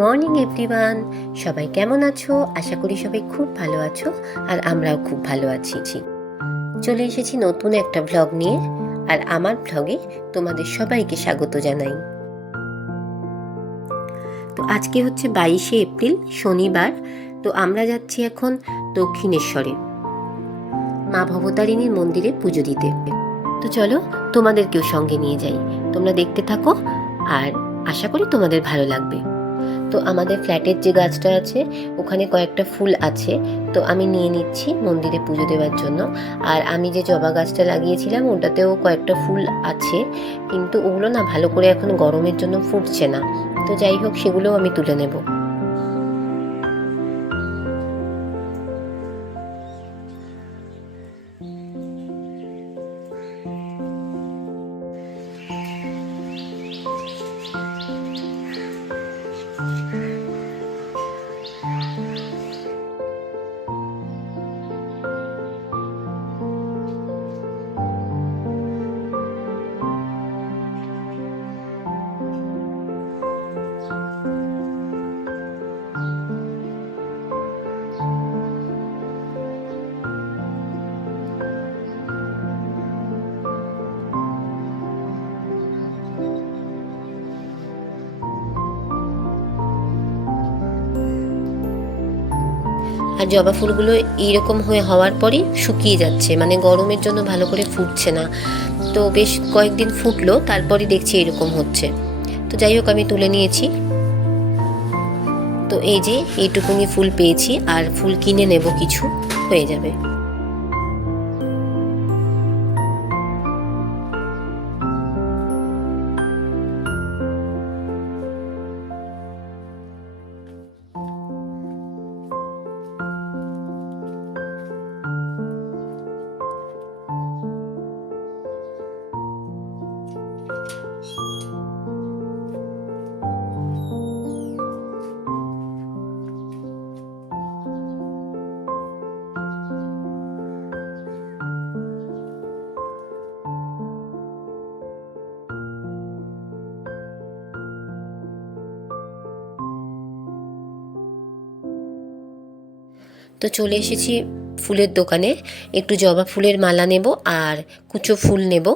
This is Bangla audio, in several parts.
মর্নিং এভরিওয়ান, সবাই কেমন আছো? আশা করি সবাই খুব ভালো আছো, আর আমরাও খুব ভালো আছি। চলে এসেছি নতুন একটা ভ্লগ নিয়ে, আর আমার ভ্লগে তোমাদের সবাইকে স্বাগত জানাই। তো আজকে হচ্ছে 22শে এপ্রিল, শনিবার। তো আমরা যাচ্ছি এখন দক্ষিণেশ্বরে মা ভবতারিণীর মন্দিরে পুজো দিতে। তো চলো তোমাদেরকেও সঙ্গে নিয়ে যাই, তোমরা দেখতে থাকো, আর আশা করি তোমাদের ভালো লাগবে। তো আমাদের ফ্ল্যাটের যে গাছটা আছে ওখানে কয়েকটা ফুল আছে, তো আমি নিয়ে নিচ্ছি মন্দিরে পুজো দেওয়ার জন্য। আর আমি যে জবা গাছটা লাগিয়েছিলাম ওটাতেও কয়েকটা ফুল আছে, কিন্তু ওগুলো না ভালো করে এখন গরমের জন্য ফুটছে না। তো যাই হোক, সেগুলোও আমি তুলে নেব। আর জবা ফুলগুলো এইরকম হওয়ার পরই শুকিয়ে যাচ্ছে, মানে গরমের জন্য ভালো করে ফুটছে না। তো বেশ কয়েকদিন ফুটলো, তারপরই দেখছি এরকম হচ্ছে। তো যাই হোক, আমি তুলে নিয়েছি। তো এই যে এইটুকুনি ফুল পেয়েছি, আর ফুল কিনে নেব, কিছু হয়ে যাবে। তো চলে এসেছি ফুলের দোকানে, একটু জবা ফুলের মালা নেব আর কুচো ফুল নেব।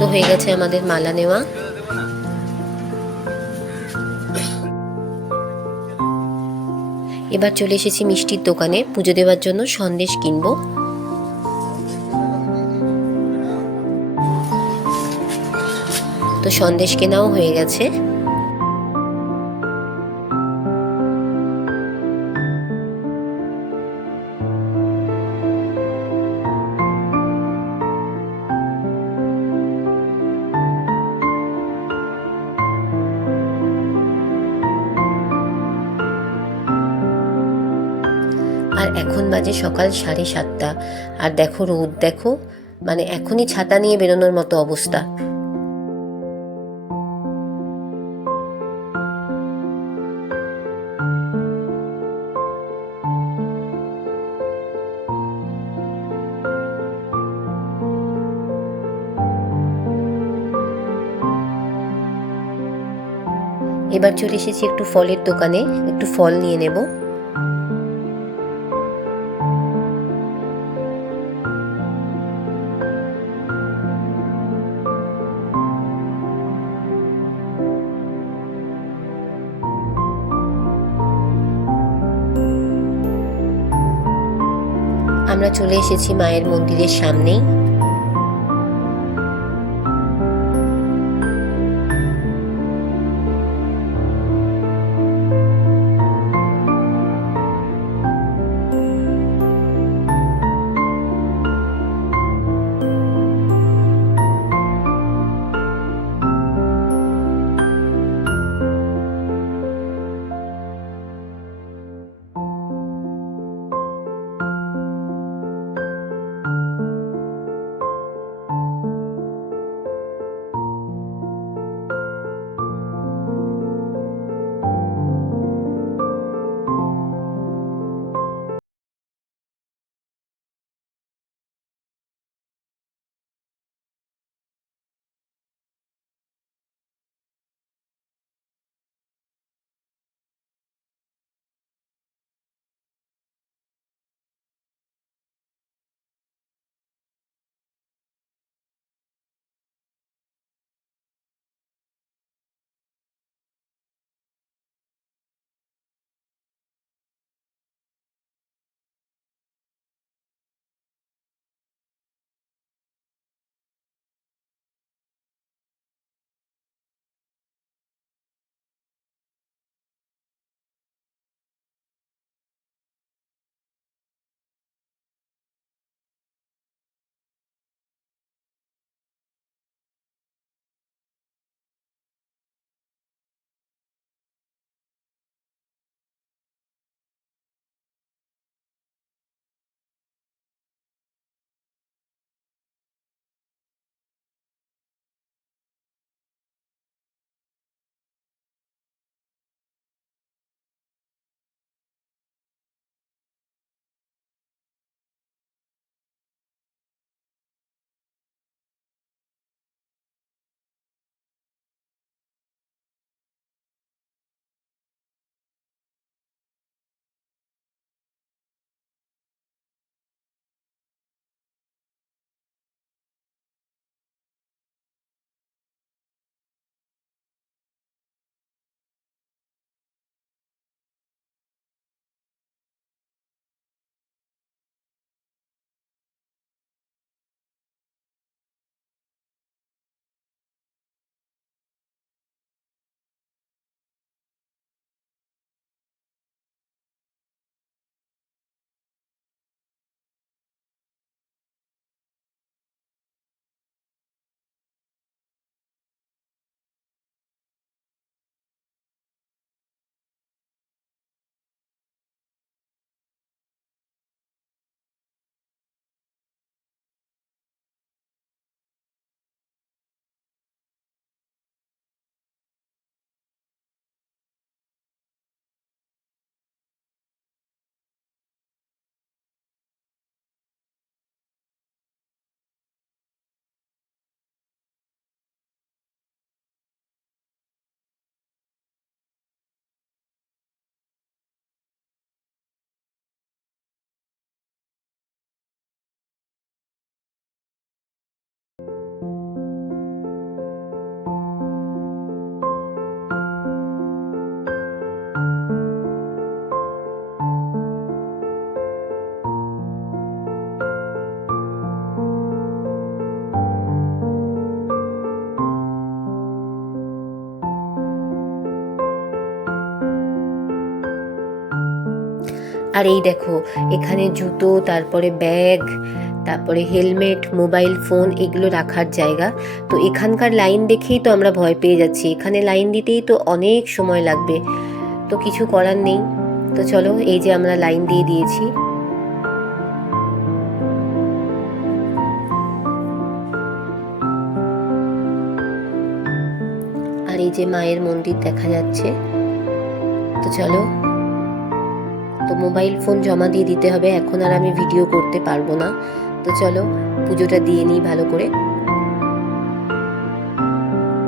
তো হয়ে গেছে আমাদের মালা নেওয়া। এবার চলে এসেছি মিষ্টির দোকানে পুজো দেওয়ার জন্য সন্দেশ কিনবো। তো সন্দেশ কেনাও হয়ে গেছে। আর এখন বাজে সকাল 7:30, আর দেখো রোদ, দেখো, মানে এখনই ছাতা নিয়ে বেরোনোর মতো অবস্থা। এবার চলে এসেছি একটু ফলের দোকানে, একটু ফল নিয়ে নেব। আমরা চলে এসেছি মায়ের মন্দিরের সামনেই। আর এই দেখো এখানে জুতো, তারপরে ব্যাগ, তারপরে হেলমেট, মোবাইল ফোন এগুলো রাখার জায়গা। তো এখানকার লাইন দেখেই তো আমরা ভয় পেয়ে যাচ্ছি, এখানে লাইন দিতেই তো অনেক সময় লাগবে, তো কিছু করার নেই। তো চলো, এই যে আমরা লাইন দিয়ে দিয়েছি। আর এই যে মায়ের মন্দির দেখা যাচ্ছে। তো চলো, তো মোবাইল ফোন জমা দিয়ে দিতে হবে, এখন আর আমি ভিডিও করতে পারবো না। তো চলো পুজোটা দিয়ে নিই ভালো করে।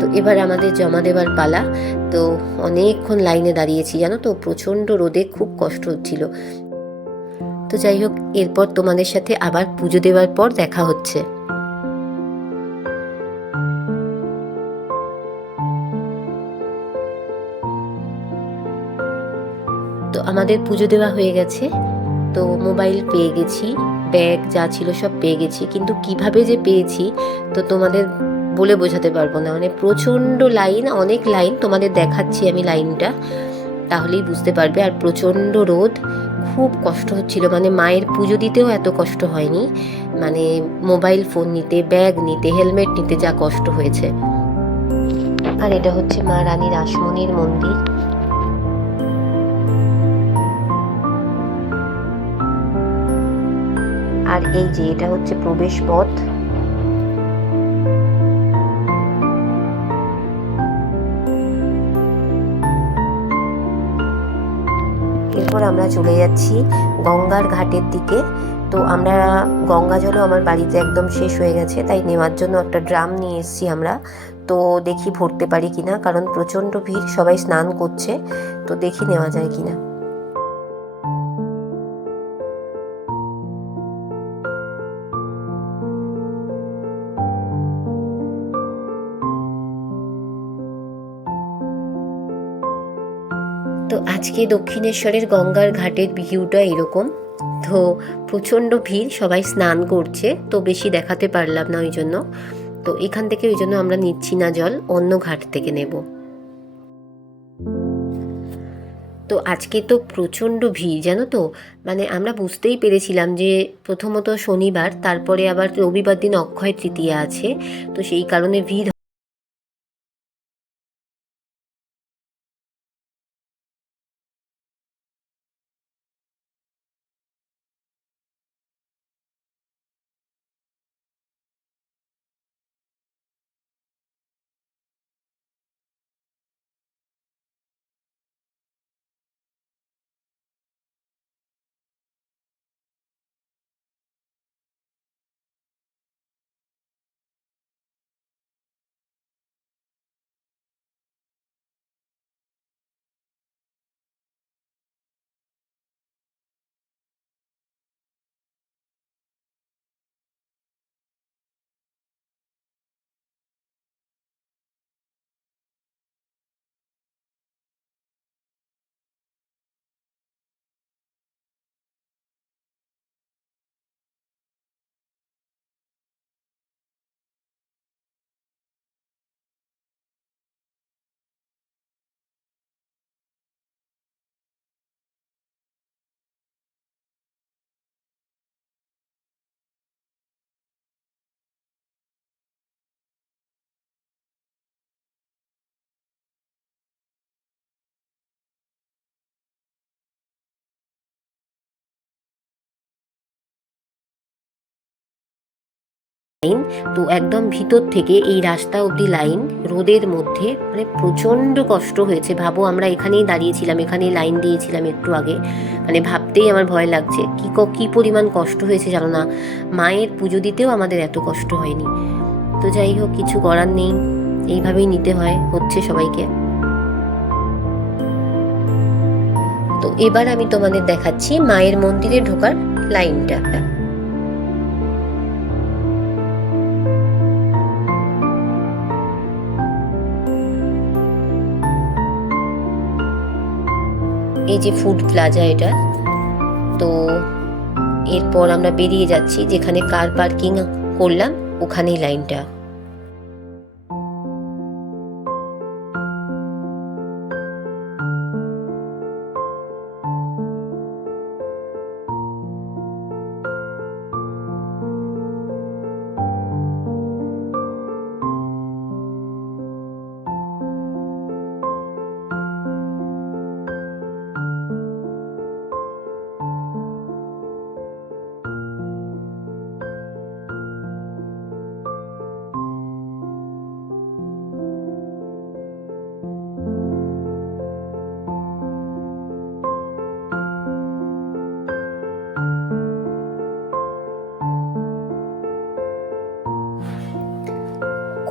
তো এবার আমাদের জমা দেবার পালা। তো অনেকক্ষণ লাইনে দাঁড়িয়েছি জানো তো, প্রচণ্ড রোদে খুব কষ্ট হচ্ছিল। তো যাই হোক, এরপর তোমাদের সাথে আবার পুজো দেওয়ার পর দেখা হচ্ছে। তো আমাদের পুজো দেওয়া হয়ে গেছে। তো মোবাইল পেয়ে গেছি, ব্যাগ যা ছিল সব পেয়ে গেছি, কিন্তু কিভাবে যে পেয়েছি তো তোমাদের বলে বোঝাতে পারবো না। মানে প্রচণ্ড লাইন, অনেক লাইন, তোমাদের দেখাচ্ছি আমি লাইনটা, তাহলেই বুঝতে পারবে। আর প্রচণ্ড রোদ, খুব কষ্ট হচ্ছিল। মানে মায়ের পুজো দিতেও এত কষ্ট হয়নি, মানে মোবাইল ফোন নিতে, ব্যাগ নিতে, হেলমেট নিতে যা কষ্ট হয়েছে। আর এটা হচ্ছে মা রানী রাসমণির মন্দির। আর এই যে এটা হচ্ছে প্রবেশ পথ। এরপর আমরা চলে যাচ্ছি গঙ্গার ঘাটের দিকে। তো আমরা গঙ্গা জলও আমার বাড়িতে একদম শেষ হয়ে গেছে, তাই নেওয়ার জন্য একটা ড্রাম নিয়ে এসেছি আমরা। তো দেখি ভরতে পারি কিনা, কারণ প্রচণ্ড ভিড়, সবাই স্নান করছে, তো দেখি নেওয়া যায় কিনা। তো আজকে দক্ষিণেশ্বরের গঙ্গার ঘাটের ভিউটা এরকম। তো প্রচণ্ড ভিড়, সবাই স্নান করছে, তো বেশি দেখাতে পারলাম না ওই জন্য। তো এখান থেকে ওই জন্য আমরা নিচ্ছি না জল, অন্য ঘাট থেকে নেব। তো আজকে তো প্রচণ্ড ভিড় জানো তো, মানে আমরা বুঝতেই পেরেছিলাম যে প্রথমত শনিবার, তারপরে আবার রবিবার দিন অক্ষয় তৃতীয়া আছে, তো সেই কারণে ভিড়। লাইন, তো একদম ভিতর থেকে এই রাস্তা অবধি লাইন, রোদের মধ্যে, মানে প্রচণ্ড কষ্ট হয়েছে। ভাবো আমরা এখানেই দাঁড়িয়েছিলাম, এখানেই লাইন দিয়েছিলাম একটু আগে, মানে ভাবতেই আমার ভয় লাগছে কি পরিমাণ কষ্ট হয়েছে জানো না। মায়ের পুজো দিতেও আমাদের এত কষ্ট হয়নি। তো যাই হোক, কিছু করার নেই, এইভাবেই নিতে হয় হচ্ছে সবাইকে। তো এবার আমি তোমাদের দেখাচ্ছি মায়ের মন্দিরে ঢোকার লাইনটা। এই যে ফুড প্লাজা এটা। তো এরপর আমরা বেরিয়ে যাচ্ছি, যেখানে কার পার্কিং করলাম ওখানেই লাইনটা।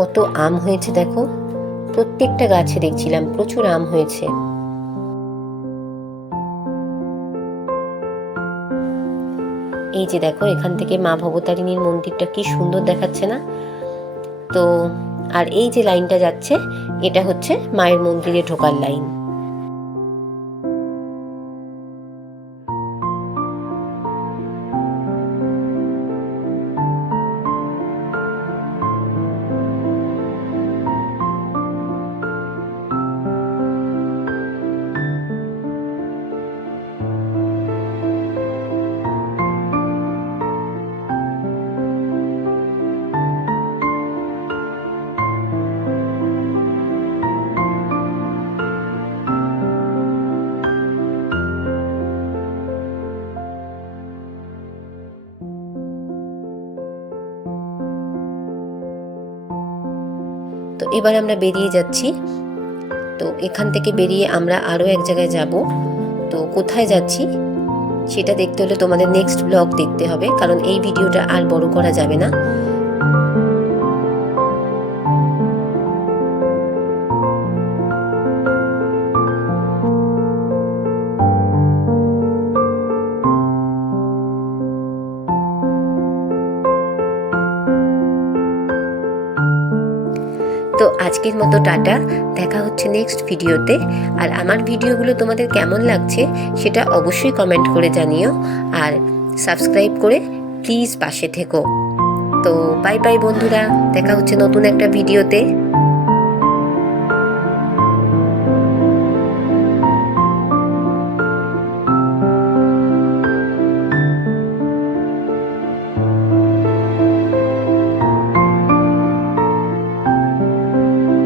কত আম হয়েছে দেখো, প্রত্যেকটা গাছে দেখছিলাম প্রচুর আম হয়েছে। এই যে দেখো, এখান থেকে মা ভবতারিণীর মন্দিরটা কি সুন্দর দেখাচ্ছে না? তো আর এই যে লাইনটা যাচ্ছে, এটা হচ্ছে মায়ের মন্দিরে ঢোকার লাইন। তো এবার আমরা বেরিয়ে যাচ্ছি। তো এখান থেকে বেরিয়ে আমরা আরও এক জায়গায় যাব। তো কোথায় যাচ্ছি সেটা দেখতে হলে তোমাদের নেক্সট ব্লগ দেখতে হবে, কারণ এই ভিডিওটা আর বড় করা যাবে না। তো আজকের মতো টাটা, দেখা হচ্ছে নেক্সট ভিডিওতে। আর আমার ভিডিওগুলো তোমাদের কেমন লাগছে সেটা অবশ্যই কমেন্ট করে জানিও, আর সাবস্ক্রাইব করে প্লিজ পাশে থেকো। তো বাই বাই বন্ধুরা, দেখা হচ্ছে নতুন একটা ভিডিওতে।